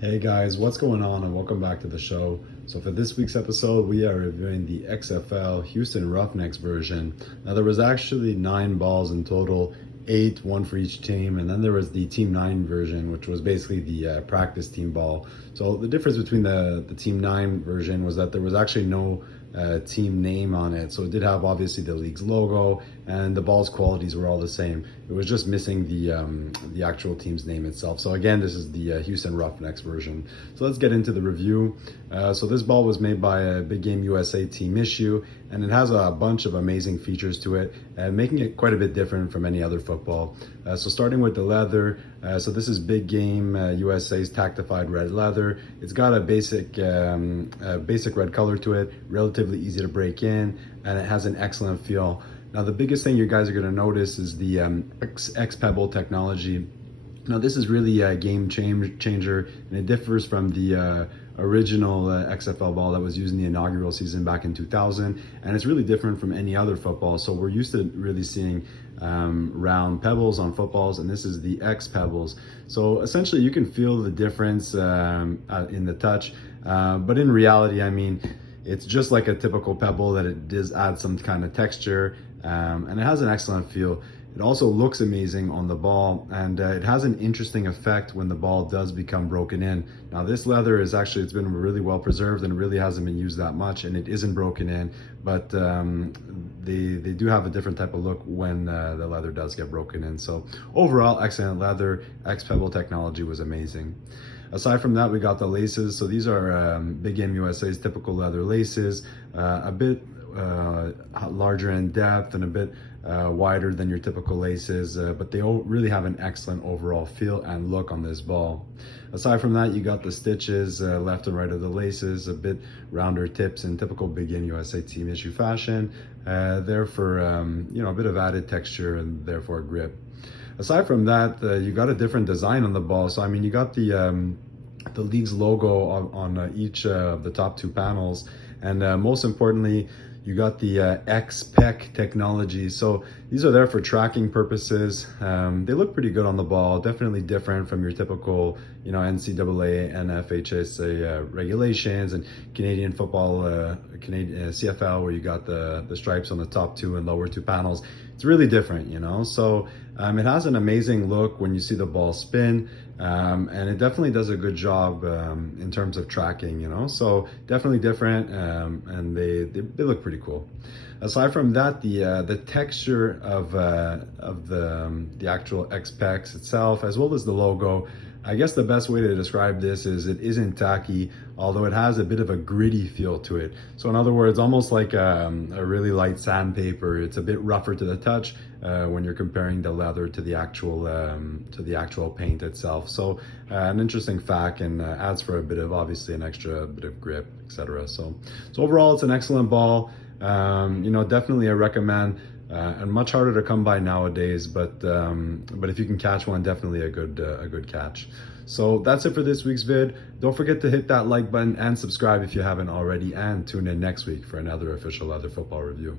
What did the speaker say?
Hey guys, what's going on and welcome back to the show. So for this week's episode, we are reviewing the XFL Houston Roughnecks version. Now there was actually 9 balls in total, 8, one for each team, and then there was the Team 9 version, which was basically the practice team ball. So the difference between the Team 9 version was that there was actually no team name on it. So it did have obviously the league's logo, and the ball's qualities were all the same. It was just missing the actual team's name itself. So again, this is the Houston Roughnecks version. So let's get into the review. So this ball was made by a Big Game USA team issue, and it has a bunch of amazing features to it, making it quite a bit different from any other football. So starting with the leather, so this is Big Game USA's tactified red leather. It's got a basic red color to it, relatively easy to break in, and it has an excellent feel. Now the biggest thing you guys are going to notice is the X Pebble Technology. Now this is really a game changer, and it differs from the original XFL ball that was used in the inaugural season back in 2000, and it's really different from any other football. So we're used to really seeing round pebbles on footballs, and this is the X Pebbles. So essentially you can feel the difference in the touch, but in reality, I mean, it's just like a typical pebble, that it does add some kind of texture, and it has an excellent feel. It also looks amazing on the ball, and it has an interesting effect when the ball does become broken in. Now this leather is actually, it's been really well preserved and really hasn't been used that much, and it isn't broken in, but they do have a different type of look when the leather does get broken in. So overall, excellent leather. X Pebble Technology was amazing. Aside from that, we got the laces. So these are Big Game USA's typical leather laces, a bit larger in depth and a bit wider than your typical laces, but they all really have an excellent overall feel and look on this ball. Aside from that, you got the stitches left and right of the laces, a bit rounder tips in typical Big Game USA team issue fashion, there for a bit of added texture and therefore grip. Aside from that, you got a different design on the ball. So I mean, you got the league's logo on each of the top 2 panels, and most importantly, you got the X Pebble Technology. So these are there for tracking purposes. They look pretty good on the ball, definitely different from your typical, NCAA and FHSA regulations and Canadian football, Canadian CFL, where you got the stripes on the top 2 and lower 2 panels. It's really different, So it has an amazing look when you see the ball spin, and it definitely does a good job in terms of tracking, So definitely different, and they look pretty cool. Aside from that, the texture of the actual X Pex itself, as well as the logo, I guess the best way to describe this is it isn't tacky, although it has a bit of a gritty feel to it. So in other words, almost like a really light sandpaper. It's a bit rougher to the touch when you're comparing the leather to the actual paint itself. So an interesting fact, and adds for a bit of, obviously, an extra bit of grip, etc. So overall, it's an excellent ball. Definitely a recommend. And much harder to come by nowadays, but if you can catch one, definitely a good catch. So that's it for this week's vid. Don't forget to hit that like button and subscribe if you haven't already, and tune in next week for another official Leather Football review.